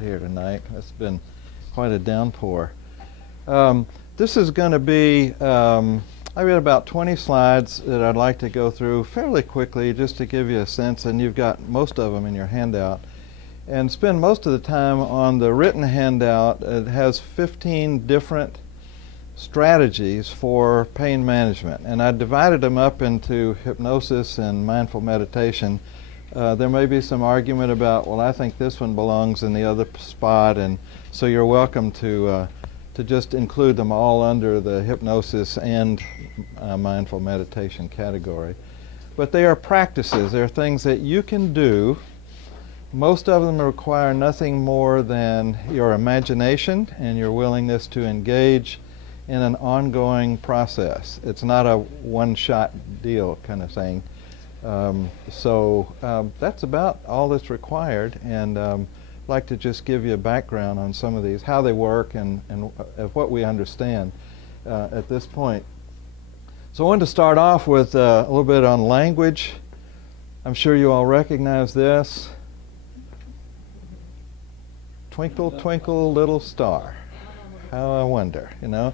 Here tonight. It's been quite a downpour. This is going to be, I've got about 20 slides that I'd like to go through fairly quickly just to give you a sense, and you've got most of them in your handout. And spend most of the time on the written handout. It has 15 different strategies for pain management, and I divided them up into hypnosis and mindful meditation. There may be some argument about, well, I think this one belongs in the other spot, and so you're welcome to just include them all under the hypnosis and mindful meditation category. But they are practices. They're things that you can do. Most of them require nothing more than your imagination and your willingness to engage in an ongoing process. It's not a one-shot deal kind of thing. That's about all that's required, and I'd like to just give you a background on some of these, how they work, and what we understand at this point. So I wanted to start off with a little bit on language. I'm sure you all recognize this. Twinkle, twinkle, little star. How I wonder, you know.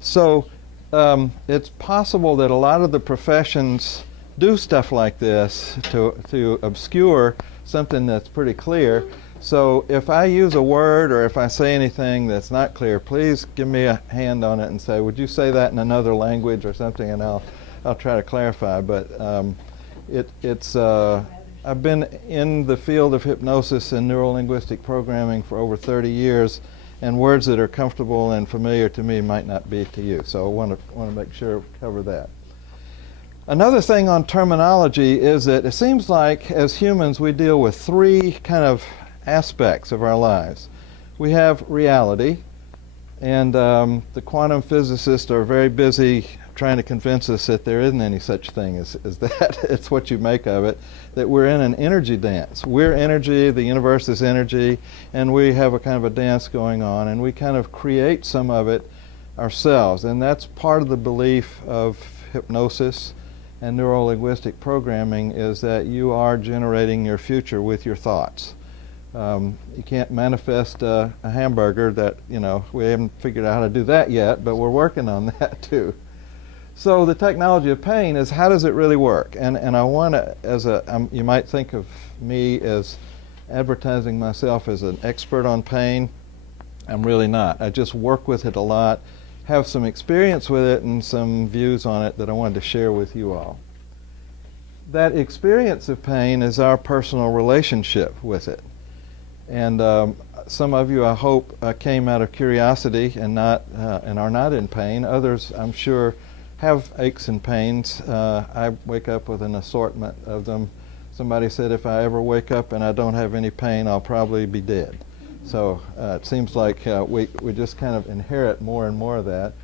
So it's possible that a lot of the professions do stuff like this to obscure something that's pretty clear. So if I use a word or if I say anything that's not clear, please give me a hand on it and say, would you say that in another language or something, and I'll try to clarify. But I've been in the field of hypnosis and neuro-linguistic programming for over 30 years, and words that are comfortable and familiar to me might not be to you. So I want to make sure we cover that. Another thing on terminology is that it seems like as humans we deal with three kind of aspects of our lives. We have reality, and the quantum physicists are very busy trying to convince us that there isn't any such thing as that. It's what you make of it, that we're in an energy dance. We're energy, the universe is energy, and we have a kind of a dance going on, and we kind of create some of it ourselves. And that's part of the belief of hypnosis and neuro-linguistic programming, is that you are generating your future with your thoughts. You can't manifest a hamburger. That, you know, we haven't figured out how to do that yet, but we're working on that too. So the technology of pain is, how does it really work? And I want to, you might think of me as advertising myself as an expert on pain. I'm really not. I just work with it a lot, have some experience with it and some views on it that I wanted to share with you all. That experience of pain is our personal relationship with it. And some of you, I hope, came out of curiosity and are not in pain. Others, I'm sure, have aches and pains. I wake up with an assortment of them. Somebody said if I ever wake up and I don't have any pain, I'll probably be dead. So it seems like we just kind of inherit more and more of that.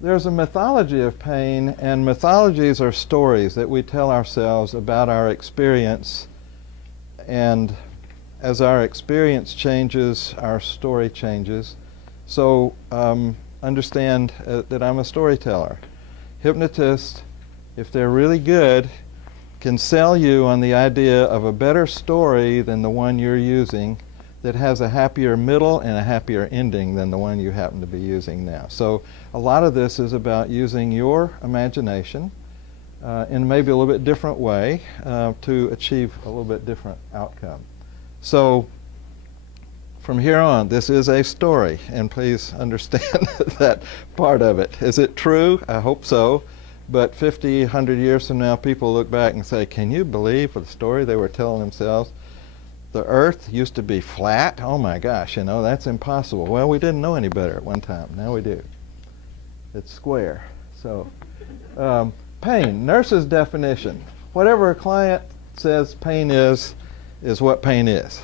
There's a mythology of pain, and mythologies are stories that we tell ourselves about our experience, and as our experience changes, our story changes. So understand that I'm a storyteller. Hypnotists, if they're really good, can sell you on the idea of a better story than the one you're using, that has a happier middle and a happier ending than the one you happen to be using now. So a lot of this is about using your imagination in maybe a little bit different way to achieve a little bit different outcome. So from here on, this is a story, and please understand that part of it. Is it true? I hope so. But 50, 100 years from now, people look back and say, can you believe the story they were telling themselves? The earth used to be flat? Oh my gosh, you know, that's impossible. Well, we didn't know any better at one time. Now we do. It's square. So pain, nurse's definition. Whatever a client says pain is what pain is.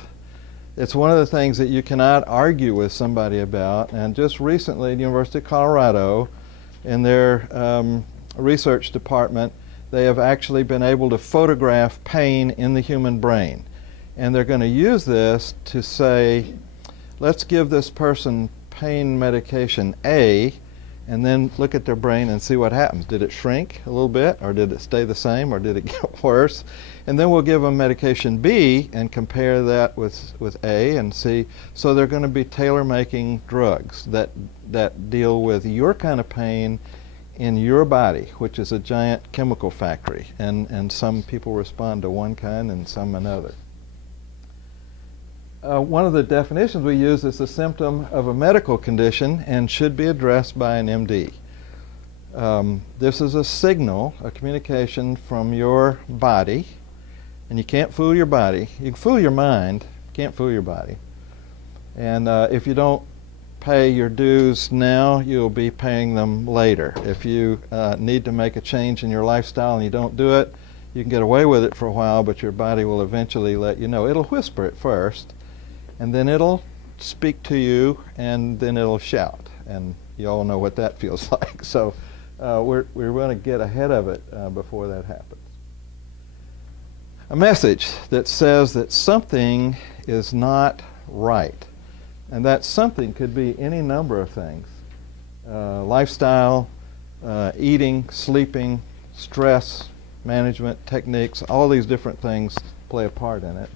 It's one of the things that you cannot argue with somebody about. And just recently, the University of Colorado, in their research department, they have actually been able to photograph pain in the human brain. And they're going to use this to say, let's give this person pain medication A and then look at their brain and see what happens. Did it shrink a little bit, or did it stay the same, or did it get worse? And then we'll give them medication B and compare that with A and see. So they're going to be tailor-making drugs that deal with your kind of pain in your body, which is a giant chemical factory. And some people respond to one kind and some another. One of the definitions we use is a symptom of a medical condition and should be addressed by an MD. This is a signal, a communication from your body, and you can't fool your body. You can fool your mind, can't fool your body. And if you don't pay your dues now, you'll be paying them later. If you need to make a change in your lifestyle and you don't do it, you can get away with it for a while, but your body will eventually let you know. It'll whisper at first, and then it'll speak to you, and then it'll shout. And you all know what that feels like. So we're going to get ahead of it before that happens. A message that says that something is not right. And that something could be any number of things. Lifestyle, eating, sleeping, stress management techniques, all these different things play a part in it.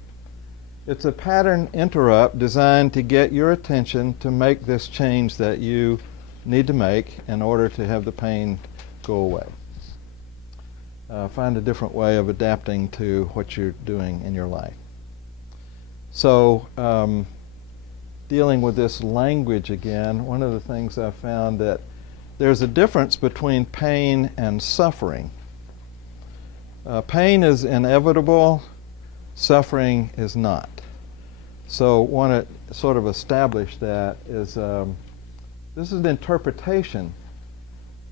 It's a pattern interrupt designed to get your attention to make this change that you need to make in order to have the pain go away. Find a different way of adapting to what you're doing in your life. So, dealing with this language again, one of the things I found that there's a difference between pain and suffering. Pain is inevitable, suffering is not. So want to sort of establish that is this is an interpretation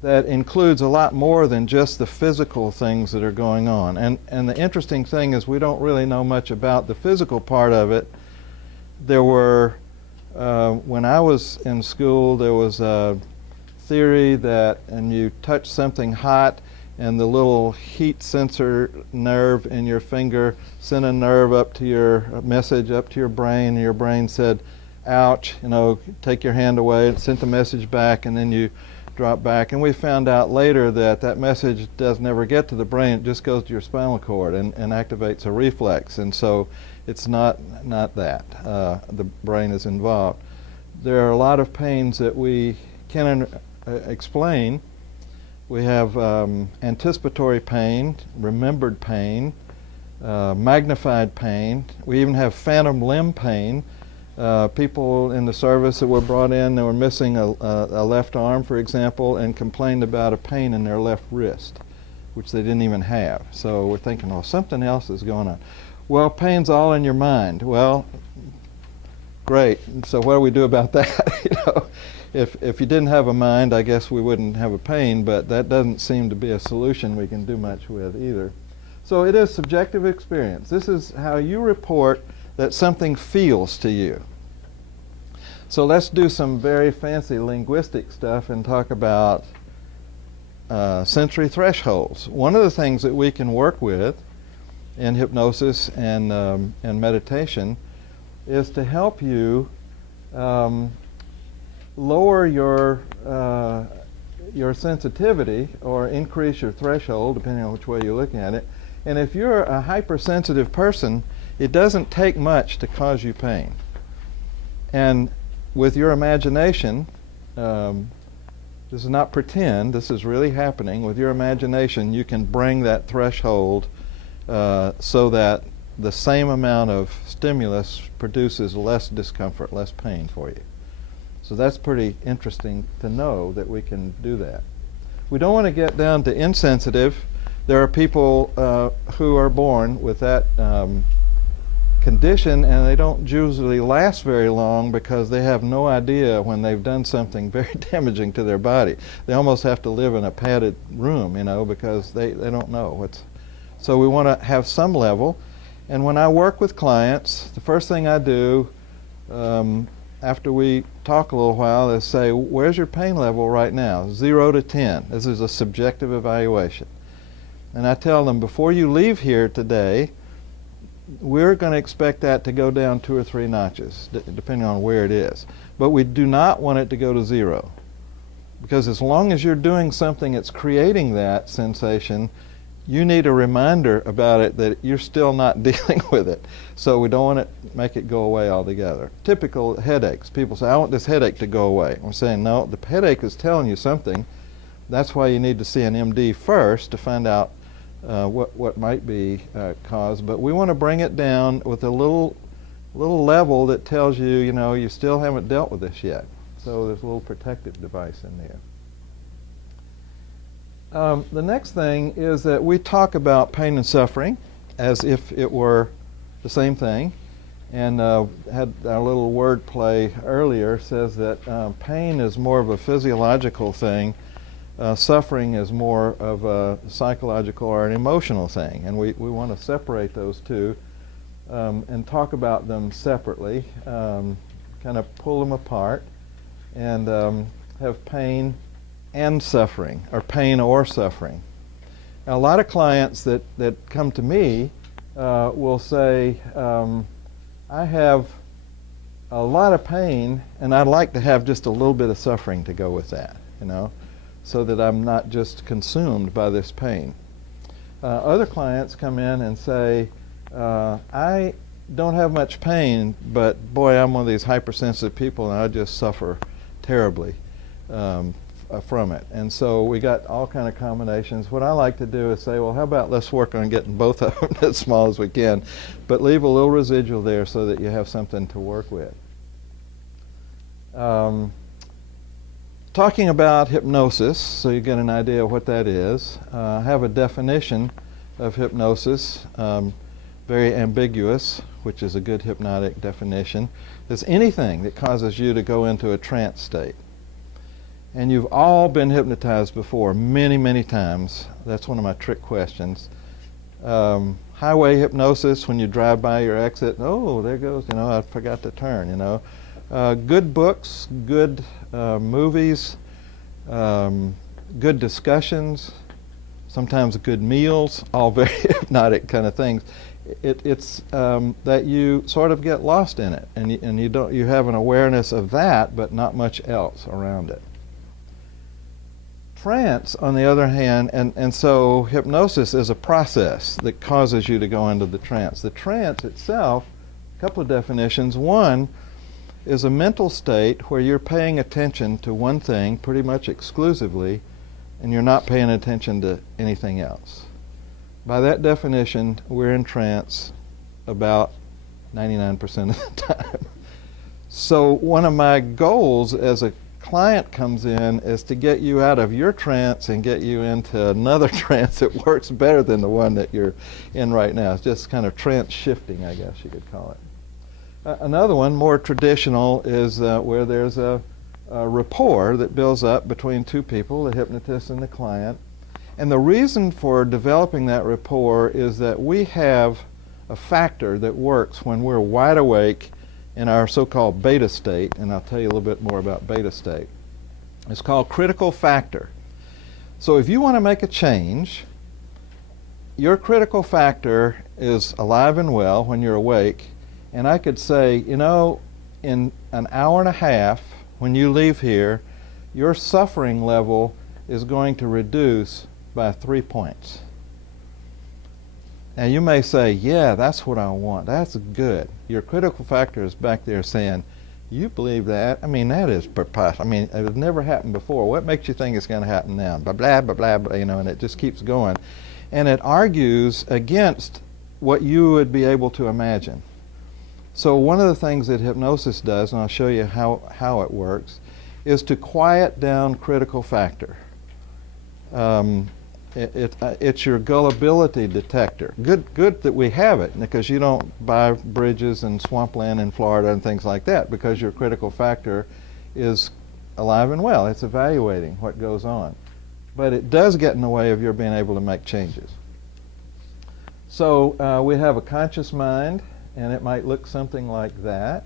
that includes a lot more than just the physical things that are going on. And the interesting thing is we don't really know much about the physical part of it. There were, when I was in school, there was a theory that, and you touch something hot, and the little heat sensor nerve in your finger sent a nerve up to your message up to your brain, and your brain said, ouch, take your hand away. It sent the message back, and then you drop back. And we found out later that that message does never get to the brain. It just goes to your spinal cord and activates a reflex. And so it's not that. The brain is involved. There are a lot of pains that we can explain. We have anticipatory pain, remembered pain, magnified pain. We even have phantom limb pain. People in the service that were brought in, they were missing a left arm, for example, and complained about a pain in their left wrist, which they didn't even have. So we're thinking, oh, something else is going on. Well, pain's all in your mind. Well, great. So what do we do about that? If you didn't have a mind, I guess we wouldn't have a pain, but that doesn't seem to be a solution we can do much with either. So it is subjective experience. This is how you report that something feels to you. So let's do some very fancy linguistic stuff and talk about sensory thresholds. One of the things that we can work with in hypnosis and meditation is to help you lower your sensitivity or increase your threshold, depending on which way you're looking at it. And if you're a hypersensitive person, it doesn't take much to cause you pain. And with your imagination, this is not pretend, this is really happening. With your imagination, you can bring that threshold so that the same amount of stimulus produces less discomfort, less pain for you. So that's pretty interesting to know that we can do that. We don't want to get down to insensitive. There are people who are born with that condition, and they don't usually last very long because they have no idea when they've done something very damaging to their body. They almost have to live in a padded room, because they don't know what's. So we want to have some level. And when I work with clients, the first thing I do after we talk a little while is say, where's your pain level right now? 0 to 10. This is a subjective evaluation. And I tell them, before you leave here today, we're going to expect that to go down 2 or 3 notches, depending on where it is. But we do not want it to go to 0. Because as long as you're doing something that's creating that sensation, you need a reminder about it that you're still not dealing with it. So we don't want to make it go away altogether. Typical headaches. People say, I want this headache to go away. We're saying, no, the headache is telling you something. That's why you need to see an MD first to find out what might be caused. But we want to bring it down with a little level that tells you, you still haven't dealt with this yet. So there's a little protective device in there. The next thing is that we talk about pain and suffering as if it were the same thing. And had our little word play earlier says that pain is more of a physiological thing. Suffering is more of a psychological or an emotional thing. And we want to separate those two and talk about them separately, kind of pull them apart and have pain and suffering, or pain or suffering. Now, a lot of clients that come to me will say, I have a lot of pain and I'd like to have just a little bit of suffering to go with that, so that I'm not just consumed by this pain. Other clients come in and say, I don't have much pain, but boy, I'm one of these hypersensitive people and I just suffer terribly from it. And so we got all kind of combinations. What I like to do is say, well, how about let's work on getting both of them as small as we can, but leave a little residual there so that you have something to work with. Talking about hypnosis, so you get an idea of what that is. I have a definition of hypnosis, very ambiguous, which is a good hypnotic definition. It's anything that causes you to go into a trance state. And you've all been hypnotized before, many, many times. That's one of my trick questions. Highway hypnosis, when you drive by your exit, oh, there goes, I forgot to turn, Good books, good movies, good discussions, sometimes good meals, all very hypnotic kind of things. It's that you sort of get lost in it, and you have an awareness of that, but not much else around it. Trance, on the other hand, and so hypnosis is a process that causes you to go into the trance. The trance itself, a couple of definitions. One is a mental state where you're paying attention to one thing pretty much exclusively, and you're not paying attention to anything else. By that definition, we're in trance about 99% of the time. So one of my goals as a client comes in is to get you out of your trance and get you into another trance that works better than the one that you're in right now. It's just kind of trance shifting, I guess you could call it. Another one, more traditional, is where there's a rapport that builds up between two people, the hypnotist and the client. And the reason for developing that rapport is that we have a factor that works when we're wide awake in our so-called beta state, and I'll tell you a little bit more about beta state. It's called critical factor. So if you want to make a change, your critical factor is alive and well when you're awake, and I could say, in an hour and a half, when you leave here, your suffering level is going to reduce by 3 points. Now you may say, yeah, that's what I want. That's good. Your critical factor is back there saying, you believe that? I mean, that is preposterous. I mean, it has never happened before. What makes you think it's going to happen now? Blah, blah, blah, blah, blah, and it just keeps going. And it argues against what you would be able to imagine. So one of the things that hypnosis does, and I'll show you how it works, is to quiet down critical factor. It's your gullibility detector. Good that we have it, because you don't buy bridges and swampland in Florida and things like that, because your critical factor is alive and well. It's evaluating what goes on. But it does get in the way of your being able to make changes. So we have a conscious mind, and it might look something like that.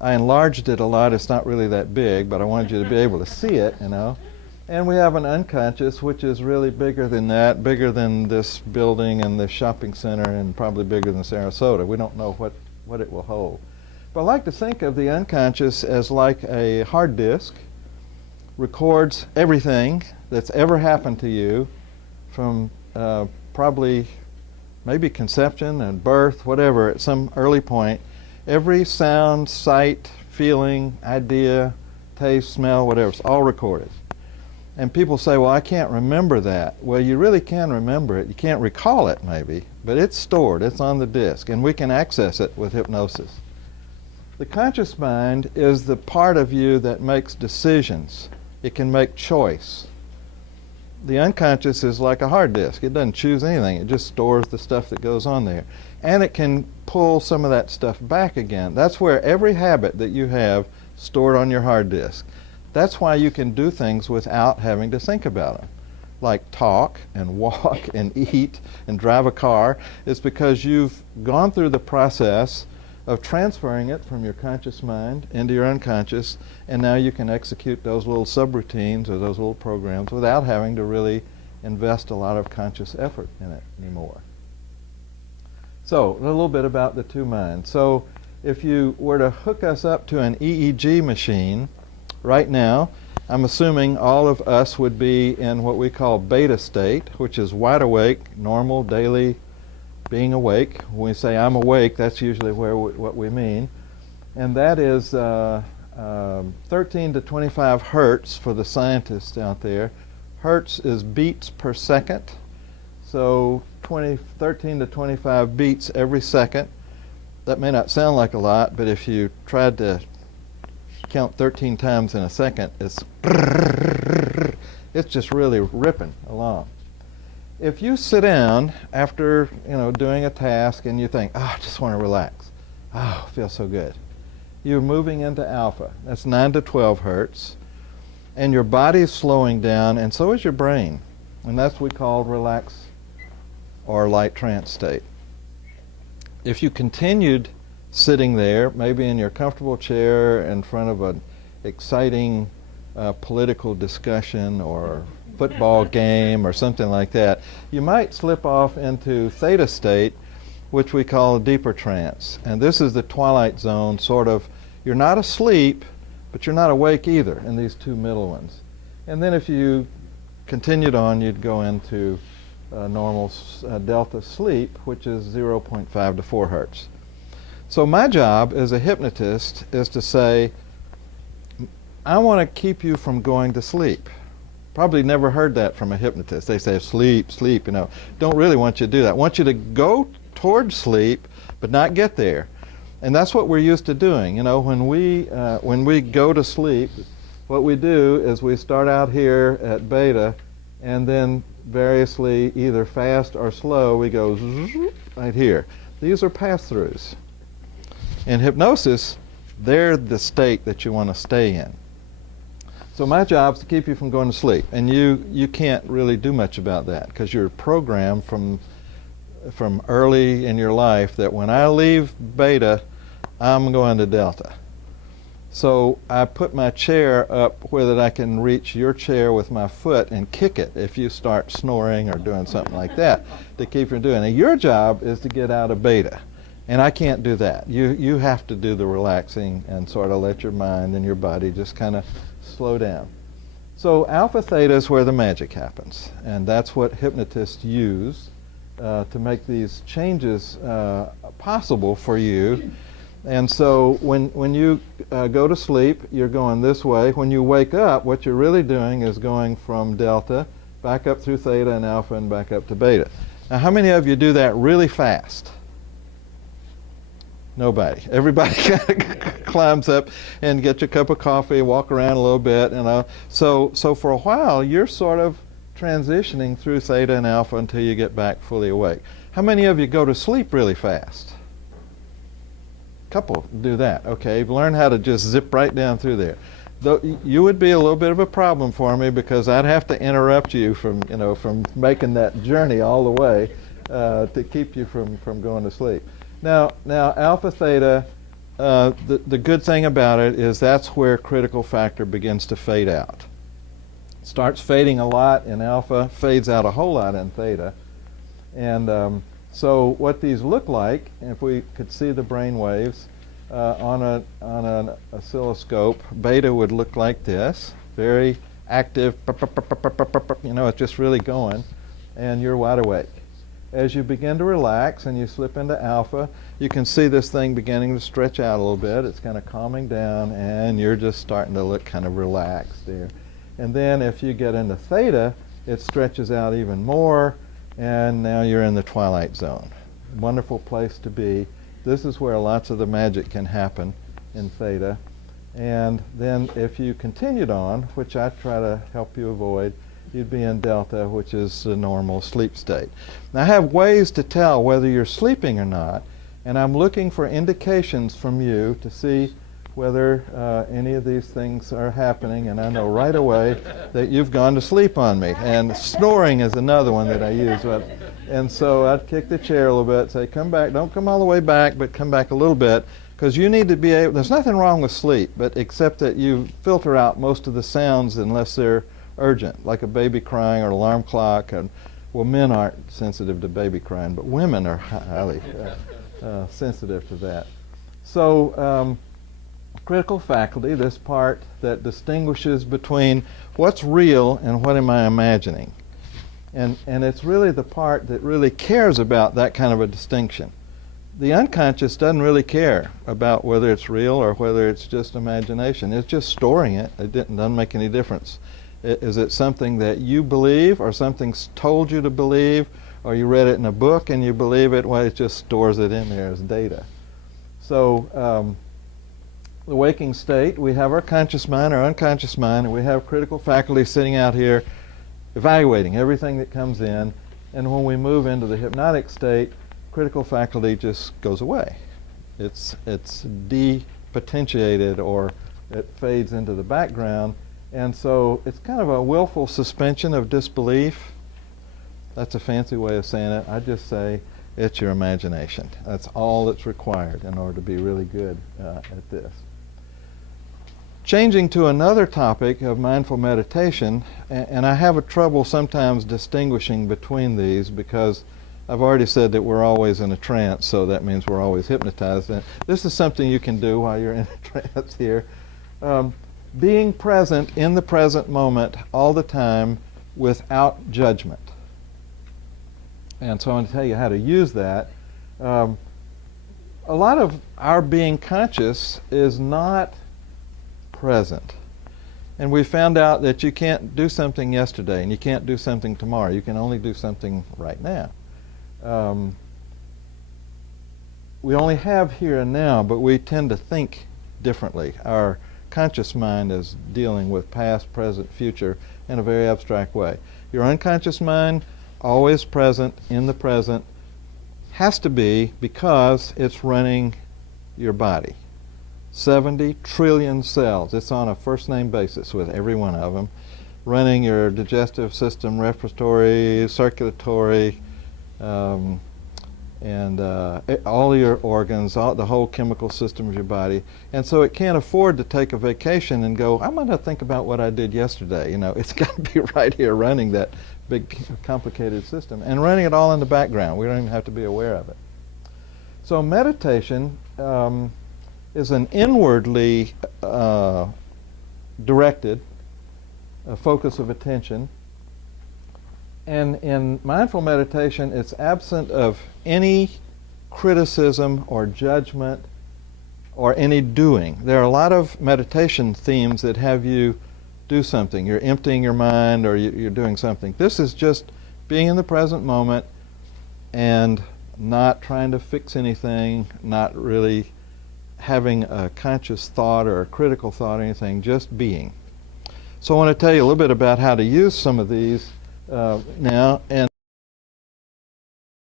I enlarged it a lot. It's not really that big, but I wanted you to be able to see it, And we have an unconscious, which is really bigger than that, bigger than this building and this shopping center, and probably bigger than Sarasota. We don't know what it will hold. But I like to think of the unconscious as like a hard disk records everything that's ever happened to you from probably maybe conception and birth, whatever, at some early point. Every sound, sight, feeling, idea, taste, smell, whatever, it's all recorded. And people say, well, I can't remember that. Well, you really can remember it. You can't recall it, maybe, but it's stored. It's on the disk, and we can access it with hypnosis. The conscious mind is the part of you that makes decisions. It can make choice. The unconscious is like a hard disk. It doesn't choose anything. It just stores the stuff that goes on there. And it can pull some of that stuff back again. That's where every habit that you have stored on your hard disk. That's why you can do things without having to think about them, like talk and walk and eat and drive a car. It's because you've gone through the process of transferring it from your conscious mind into your unconscious, and now you can execute those little subroutines or those little programs without having to really invest a lot of conscious effort in it anymore. So, a little bit about the two minds. So, if you were to hook us up to an EEG machine right now, I'm assuming all of us would be in what we call beta state, which is wide awake, normal, daily being awake. When we say I'm awake, that's usually what we mean. And that is 13 to 25 hertz for the scientists out there. Hertz is beats per second. So 13 to 25 beats every second. That may not sound like a lot, but if you tried to count 13 times in a second, it's just really ripping along. If you sit down after doing a task and you think, I just want to relax, it feels so good, you're moving into alpha. That's 9 to 12 hertz, and your body's slowing down, and so is your brain, and that's what we call relax or light trance state. If you continued sitting there, maybe in your comfortable chair in front of an exciting political discussion or football game or something like that, you might slip off into theta state, which we call a deeper trance. And this is the twilight zone, sort of. You're not asleep, but you're not awake either in these two middle ones. And then if you continued on, you'd go into normal delta sleep, which is 0.5 to 4 hertz. So my job as a hypnotist is to say, I want to keep you from going to sleep. Probably never heard that from a hypnotist. They say, sleep, sleep, Don't really want you to do that. I want you to go towards sleep, but not get there. And that's what we're used to doing. When we go to sleep, what we do is we start out here at beta, and then variously, either fast or slow, we go right here. These are pass-throughs. In hypnosis, they're the state that you want to stay in. So my job is to keep you from going to sleep, and you can't really do much about that because you're programmed from early in your life that when I leave beta, I'm going to delta. So I put my chair up where that I can reach your chair with my foot and kick it if you start snoring or doing something like that to keep you from doing it. And your job is to get out of beta, and I can't do that. You have to do the relaxing and sort of let your mind and your body just kind of slow down. So alpha theta is where the magic happens, and that's what hypnotists use to make these changes possible for you. And so when you go to sleep, you're going this way. When you wake up, what you're really doing is going from delta back up through theta and alpha and back up to beta. Now, how many of you do that really fast? Nobody. Everybody kind of climbs up and gets a cup of coffee, walk around a little bit, So for a while, you're sort of transitioning through theta and alpha until you get back fully awake. How many of you go to sleep really fast? A couple do that. Okay, learn how to just zip right down through there. Though you would be a little bit of a problem for me because I'd have to interrupt you from making that journey all the way to keep you from going to sleep. Now alpha theta, the good thing about it is that's where critical factor begins to fade out. It starts fading a lot in alpha, fades out a whole lot in theta. And so what these look like, if we could see the brain waves on an oscilloscope, beta would look like this. very active, you know, it's just really going, and you're wide awake. As you begin to relax and you slip into alpha, you can see this thing beginning to stretch out a little bit. It's kind of calming down, and you're just starting to look kind of relaxed there. And then if you get into theta, it stretches out even more, and now you're in the twilight zone. Wonderful place to be. This is where lots of the magic can happen in theta. And then if you continued on, which I try to help you avoid, you'd be in delta, which is the normal sleep state. Now I have ways to tell whether you're sleeping or not, and I'm looking for indications from you to see whether any of these things are happening, and I know right away that you've gone to sleep on me. And snoring is another one that I use. And so I'd kick the chair a little bit, say, come back, don't come all the way back, but come back a little bit, because you need to be able, there's nothing wrong with sleep, but except that you filter out most of the sounds unless they're urgent, like a baby crying or an alarm clock. And well, men aren't sensitive to baby crying, but women are highly sensitive to that. So critical faculty, this part that distinguishes between what's real and what am I imagining. And it's really the part that really cares about that kind of a distinction. The unconscious doesn't really care about whether it's real or whether it's just imagination. It's just storing it. It doesn't make any difference. Is it something that you believe, or something's told you to believe, or you read it in a book and you believe it? Well, it just stores it in there as data. So the waking state, we have our conscious mind, our unconscious mind, and we have critical faculty sitting out here evaluating everything that comes in. And when we move into the hypnotic state, critical faculty just goes away. It's depotentiated, or it fades into the background. And so it's kind of a willful suspension of disbelief. That's a fancy way of saying it. I just say it's your imagination. That's all that's required in order to be really good at this. Changing to another topic of mindful meditation, and I have a trouble sometimes distinguishing between these, because I've already said that we're always in a trance, so that means we're always hypnotized. And this is something you can do while you're in a trance here. Being present in the present moment all the time without judgment. And so I'm going to tell you how to use that. A lot of our being conscious is not present. And we found out that you can't do something yesterday and you can't do something tomorrow. You can only do something right now. We only have here and now, but we tend to think differently. Our conscious mind is dealing with past, present, future in a very abstract way. Your unconscious mind, always present in the present, has to be, because it's running your body. 70 trillion cells. It's on a first-name basis with every one of them, running your digestive system, respiratory, circulatory, and all your organs, the whole chemical system of your body. And so it can't afford to take a vacation and go, I'm going to think about what I did yesterday. You know, it's got to be right here running that big, complicated system, and running it all in the background. We don't even have to be aware of it. So meditation is an inwardly directed focus of attention. And in mindful meditation, it's absent of any criticism or judgment or any doing. There are a lot of meditation themes that have you do something. You're emptying your mind, or you're doing something. This is just being in the present moment and not trying to fix anything, not really having a conscious thought or a critical thought or anything, just being. So I want to tell you a little bit about how to use some of these now. And